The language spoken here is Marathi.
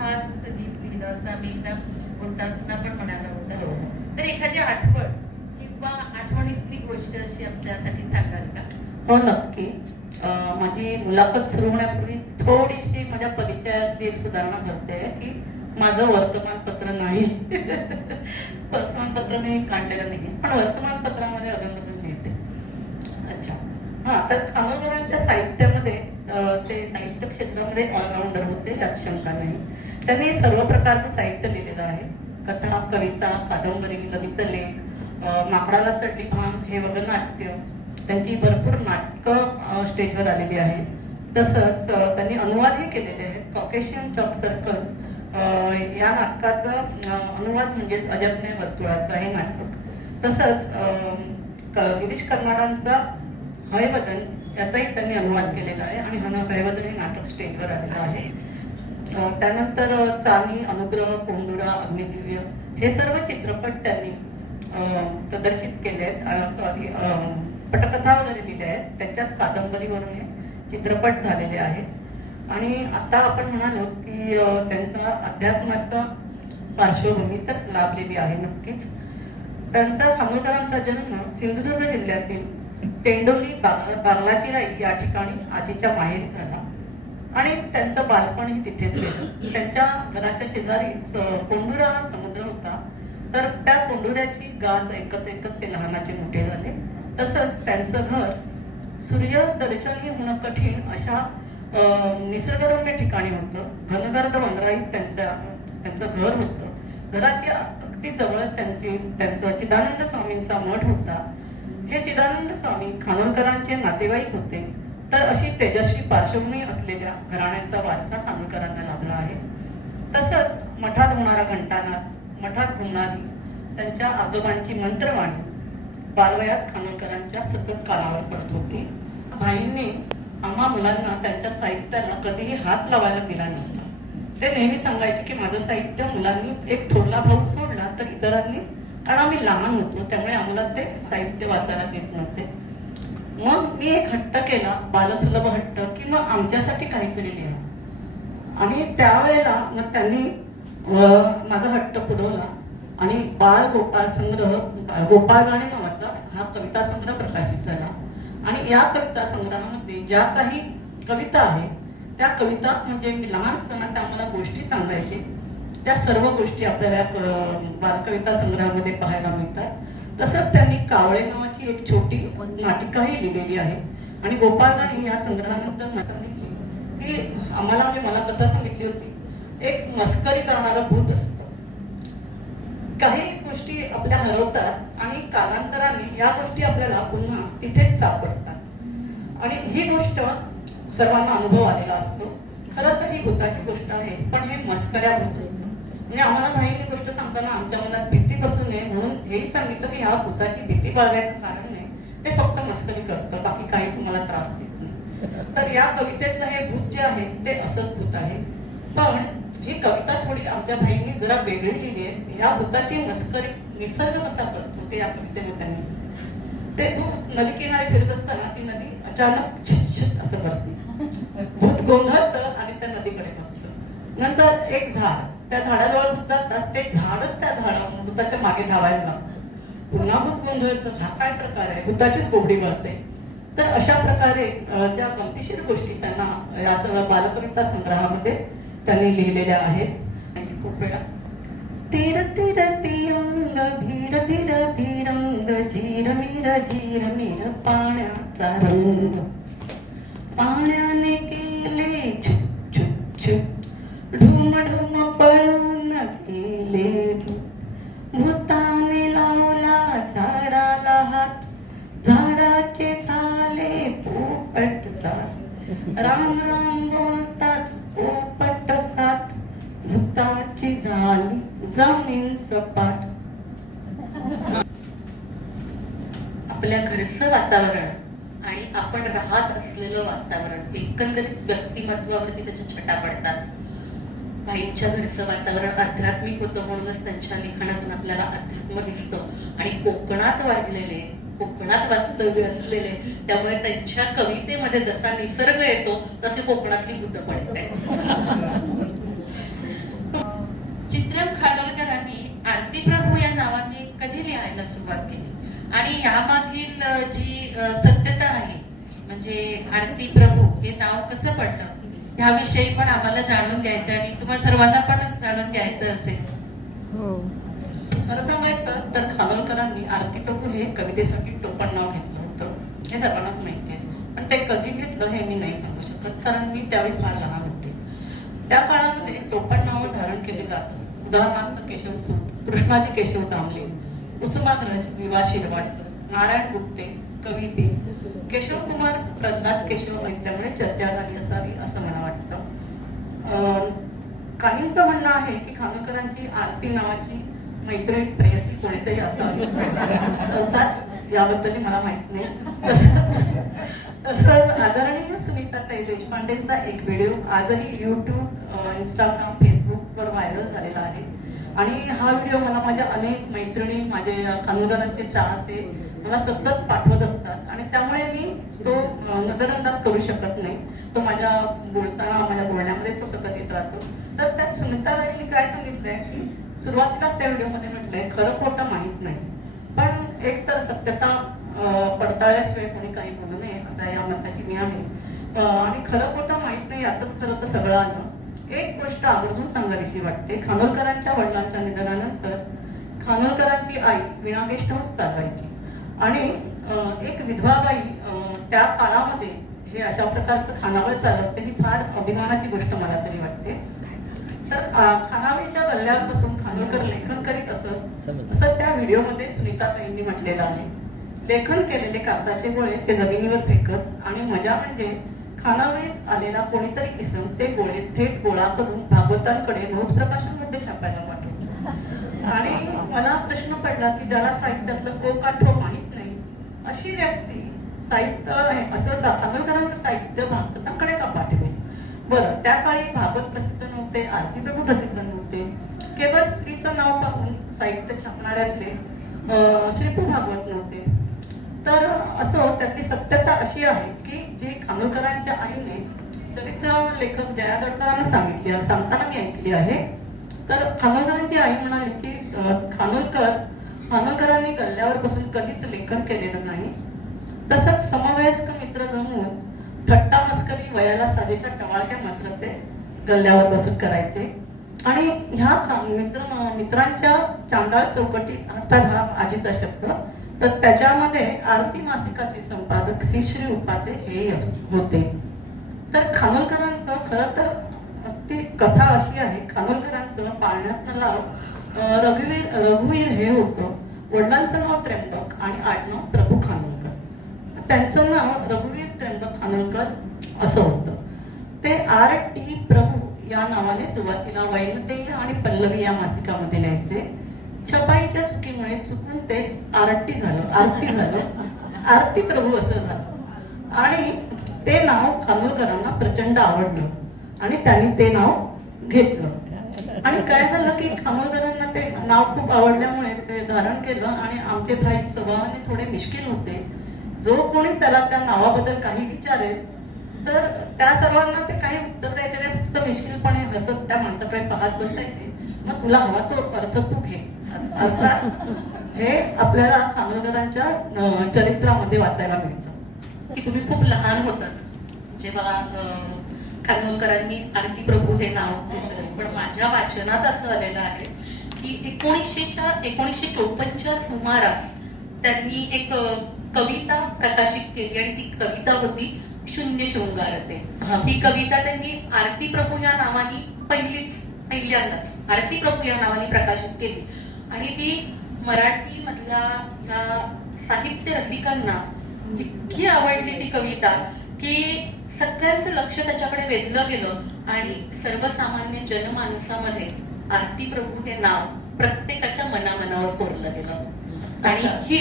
खास असं गीत लिहिलं असं आम्ही एकदा बोलताना पण म्हणाला होता. तर एखादी आठवण किंवा आठवणीतली गोष्ट अशी आमच्यासाठी सांगाल का? हो नक्की. माझी मुलाखत सुरू होण्यापूर्वी थोडीशी माझ्या परिचयातली एक सुधारणा करते की माझं वर्तमानपत्र नाही. वर्तमानपत्र मी काढलेलं नाही, पण वर्तमानपत्रामध्ये अधूनमधून लिहिते. अच्छा, हां. तर खानोलकरांच्या साहित्यामध्ये ते साहित्य क्षेत्रामध्ये ऑलराऊंडर होते, यात शंका नाही. त्यांनी सर्व प्रकारचं साहित्य लिहिलेलं आहे. कथा, कविता, कादंबरी, ललितलेख, माकडाला चढली भांग, हे वगनाट्य, त्यांची भरपूर नाटकं स्टेजवर आलेली आहेत. तसंच त्यांनी अनुवादही केलेले आहेत. कॉकेशियन चॉक सर्कल या नाटकाचं अनुवाद म्हणजेच अजज्ञ वर्तुळाचं हे नाटक. तसंच गिरीश कर्नाडांचा हयवदन याचाही त्यांनी अनुवाद केलेला आहे आणि हयवदन हे नाटक स्टेजवर आलेलं आहे. त्यानंतर चानी, अनुग्रह, कोंडुरा, अग्निदिव्य हे सर्व चित्रपट त्यांनी प्रदर्शित केले आहेत. पटकथा वगैरे लिहिल्या आहेत. त्यांच्याच कादंबरीवरून हे चित्रपट झालेले आहेत. आणि आता आपण म्हणालो की त्यांचा अध्यात्माचा पार्श्वभूमी तर लाभलेली आहे नक्कीच. त्यांचा खानोलकरांचा जन्म सिंधुदुर्ग जिल्ह्यातील तेंडोली बागलाची या ठिकाणी आजीच्या माहेरी झाला आणि त्यांचं बालपणही तिथेच गेलं. त्यांच्या घराच्या शेजारीच कोंडुरा हा समुद्र होता. तर त्या कोंडुऱ्याची गाज ऐकत ऐकत ते लहानाचे मोठे झाले. तसंच त्यांचं घर सूर्यदर्शनही होणं कठीण अशा निसर्गरम्य ठिकाणी होतं. घनगर्द वनराईत त्यांचं घर होतं. घराच्या अगदी जवळ त्यांचं चिदानंद स्वामींचा मठ होता. हे चिदानंद स्वामी खानोलकरांचे नातेवाईक होते. तर अशी तेजस्वी पार्श्वभूमी असलेल्या घराण्यांचा वारसा खानोलकरांना लाभला आहे. तसंच मठात होणारा घंटानाद, मठात घुमणारी त्यांच्या आजोबांची मंत्रवाणी बालवयात खानोलकरांच्या सतत कानावर पडत होती. भाईंनी आम्हा मुलांना त्यांच्या साहित्याला कधीही हात लावायला दिला नव्हता. ते नेहमी सांगायचे की माझं साहित्य मुलांनी एक थोरला भाऊ सोडला तर इतरांनी, कारण आम्ही लहान होतो त्यामुळे आम्हाला ते साहित्य वाचायला देत नव्हते. मग मी एक हट्ट केला, बालसुलभ हट्ट, की मग आमच्यासाठी काहीतरी लिहा. आणि त्यावेळेला मग त्यांनी माझा हट्ट पुरवला आणि बाळ गोपाळ संग्रह, गोपाळ गाणे नावाचा हा कविता संग्रह प्रकाशित झाला. आणि या कविता संग्रहामध्ये ज्या काही कविता आहेत त्या कविता म्हणजे मी लहान असताना त्या मला गोष्टी सांगायचे, त्या सर्व गोष्टी आपल्याला बालकविता संग्रहामध्ये पाहायला मिळतात. तसंच त्यांनी कावळे नावाची एक छोटी नाटिकाही लिहिलेली आहे. आणि गोपाळ गाणे या संग्रहानंतर मला सांगितले की आम्हाला, म्हणजे मला कथा सांगितली होती, एक मस्करी करणारं भूत असतं. काही गोष्टी आपल्या हरवतात आणि कालांतराने या गोष्टी आपल्याला पुन्हा तिथेच सापडतात. आणि ही गोष्ट सर्वांना अनुभव आलेला असतो. खरं तर ही भूताची गोष्ट आहे, पण हे मस्कऱ्या भूत असतं. म्हणजे आम्हाला भाईने गोष्ट सांगताना आमच्या मनात भीती बसू नये म्हणून हेही सांगितलं की ह्या भूताची भीती बाळगायचं कारण नाही, ते फक्त मस्करी करतं, बाकी काही तुम्हाला त्रास देत नाही. तर या कवितेतलं हे भूत जे आहे ते असंच भूत आहे. पण ही कविता थोडी आमच्या भाईंनी जरा वेगळी लिहिली आहे. या भूताची मस्करी निसर्ग कसा करतो ते या कवितेमध्ये त्यांनी. ते भूत नदी किनारी फिरत असताना ती नदी अचानक छिट असं भरते. भूत गोंधळतं आणि त्या नदीकडे बघतं. नंतर एक झाड, त्या झाडाजवळ भूत जाताच ते झाडच त्या भूताच्या मागे धावायला लागतं. पुन्हा भूत गोंधळतं. हा काय प्रकार आहे? भूताचीच कोबडी गळते. तर अशा प्रकारे ज्या गमतीशीर गोष्टी त्यांना या सर्व बालकविता संग्रहामध्ये त्यांनी लिहिलेल्या आहेत. आणि खूप वेळा तीर तीर तिरंग भीर भीर भिरंग झीर मीर पाण्याचा रंग, पाण्याने केले छुप छुप छुप, ढुम ढुम पळून गेले. भूताने लावला झाडाला हात, झाडाचे झाले पोपट सात. राम राम बोलताच पोपट सात, भूताची झाली जमीन सपाट. आपल्या घरचं वातावरण आणि आपण राहत असलेलं वातावरण एकंदरीत व्यक्तिमत्वावरती त्याच्या छटा पडतात. भाईंच्या घरचं वातावरण आध्यात्मिक होतं म्हणूनच त्यांच्या लिखाणातून आपल्याला अध्यात्म दिसतं. आणि कोकणात वाढलेले, कोकणात वास्तव्य असलेले, त्यामुळे त्यांच्या कवितेमध्ये जसा निसर्ग येतो तसे कोकणातली भूतं पण येते. आणि यामागील जी सत्यता आहे, म्हणजे आरती प्रभू हे नाव कसं पडलं ह्याविषयी पण आम्हाला जाणून घ्यायचं आणि तुम्हाला सर्वांना पण जाणून घ्यायचं असेल. खरं सांगायचं तर खानोलकरांनी आरती प्रभू हे कवितेसाठी टोपण नाव घेतलं होतं, हे सर्वांनाच माहिती आहे. पण ते कधी घेतलं हे मी नाही सांगू शकत, कारण मी त्यावेळी फार लहान होते. त्या काळामध्ये टोपण नावं धारण केली जात असत. उदाहरणार्थ केशव सूत, कृष्णाजी केशव दामले, कुसुमाग्रज विवा शिरवाडकर, नारायण गुप्ते, कवी पी, केशव कुमार प्रल्हाद केशव ऐकल्यामुळे चर्चा झाली असावी असं मला वाटतं. काहींचं म्हणणं आहे की खानोलकरांची आरती नावाची मैत्रीण प्रेयसी कोणीतरी असावी. अर्थात याबद्दल मला माहित नाही. तसंच आदरणीय सुनीताताई देशपांडेंचा एक व्हिडिओ आजही युट्यूब, इंस्टाग्राम, फेसबुकवर व्हायरल झालेला आहे. आणि हा व्हिडिओ मला माझ्या अनेक मैत्रिणी, माझे खानोलकरांचे चाहते मला सतत पाठवत असतात आणि त्यामुळे मी तो नजरअंदाज करू शकत नाही. तो माझ्या बोलण्यामध्ये तो सतत येत राहतो. तर त्यात सुनीताताईंनी काय सांगितलंय की सुरुवातीलाच त्या व्हिडिओमध्ये म्हटलंय, खरं खोटं माहित नाही, पण एक तर सत्यता पडताळल्याशिवाय कोणी काही बोलू नये असा या मताची मी आहे. आणि खरं खोटं माहित नाही यातच खरं तर सगळं आलं. एक गोष्ट आवर्जून सांगावीशी वाटते. खानोलकरांच्या वडिलांच्या निधनानंतर खानोलकरांची आई वीणा गेस्ट हाऊस चालवायची आणि एक विधवा बाई त्या काळामध्ये हे अशा प्रकारचं खानावळ चालवते ही फार अभिमानाची गोष्ट मला तरी वाटते. तर खानावळीच्या गल्ल्यापासून खानोलकर लेखन करीत असं त्या व्हिडिओमध्ये सुनीताताईंनी म्हटलेलं आहे. लेखन केलेले कागदाचे गोळे ते जमिनीवर फेकत आणि मजा म्हणजे खानावळीत आलेला कोणीतरी इसम ते गोळे थेट गोळा करून भागवतांकडे मौज प्रकाशनमध्ये छापायला पाठवतो. आणि मला प्रश्न पडला की ज्याला साहित्यातलं कोकाठो माहित नाही अशी व्यक्ती साहित्य असं खानोलकरांचं साहित्य भागवतांकडे का पाठवेल? बरं, त्या काळी भागवत प्रसिद्ध नव्हते, आरती प्रभू प्रसिद्ध नव्हते. केवळ स्त्रीचं नाव पाहून साहित्य छापणाऱ्यातले श्रीपू भागवत नव्हते. तर असं त्यातली सत्यता अशी आहे की जी खानोलकरांच्या आईने चरित्र लेखक जया गडकरांना सांगताना मी ऐकली आहे. तर खानोलकरांची आई म्हणाली की खानोलकरांनी गल्ल्यावर बसून कधीच लेखन केलेलं नाही. तसंच समवयस्क मित्र जमून थट्टा मस्करी वयाला साजेशा टवाळक्या मात्र ते गल्ल्यावर बसून करायचे. आणि ह्या मित्रांच्या चांडाळ चौकटी अर्थात हा आजीचा शब्द, तर त्याच्यामध्ये आरती मासिकाचे संपादक श्री उपाध्ये हे होते. तर खानोलकरांचं खरं तर ती कथा अशी आहे, खानोलकरांचं पाळण्यातलं नाव रघुवीर हे होतं. वडिलांचं नाव त्र्यंबक आणि आडनाव प्रभू खानोलकर. त्यांचं नाव रघुवीर त्र्यंबक खानोलकर असं होतं. ते आर.टी. प्रभू या नावाने सुरुवातीला वैनतेय आणि पल्लवी या मासिकामध्ये लिहायचे. छपाईच्या चुकीमुळे चुकून ते आरती झालं, आरती प्रभू असं झालं. आणि ते नाव खानोलकरांना प्रचंड आवडलं आणि त्यांनी ते नाव घेतलं. आणि काय झालं की खानोलकरांना ते नाव खूप आवडल्यामुळे ते धारण केलं. आणि आमचे भाई स्वभावाने थोडे मिश्किल होते. जो कोणी त्याला त्या नावाबद्दल काही विचारेल तर त्या सर्वांना ते काही उत्तर द्यायचे नाही, फक्त मिश्किलपणे हसत त्या माणसाकडे पाहत बसायचे. मग तुला हवा तो अर्थ तू घे. अर्थात हे आपल्याला खानोलकरांच्या चरित्रामध्ये वाचायला मिळतं की तुम्ही खूप लहान होतात जेव्हा खानोलकरांनी आरती प्रभू हे नाव घेतलं. पण माझ्या वाचनात असं आलेलं आहे की 1954च्या सुमारास त्यांनी एक कविता प्रकाशित केली आणि ती कविता होती शून्य शृंगारते. ही कविता त्यांनी आरती प्रभू या नावाने पहिल्यांदाच आरती प्रभू या नावाने प्रकाशित केली. आणि ती मराठी मधल्या या साहित्य रसिकांना इतकी आवडली ती कविता की सगळ्यांचं लक्ष त्याच्याकडे वेधलं गेलं आणि सर्वसामान्य जनमानसामध्ये आरती प्रभू हे नाव प्रत्येकाच्या मनामनावर कोरलं गेलं. आणि ही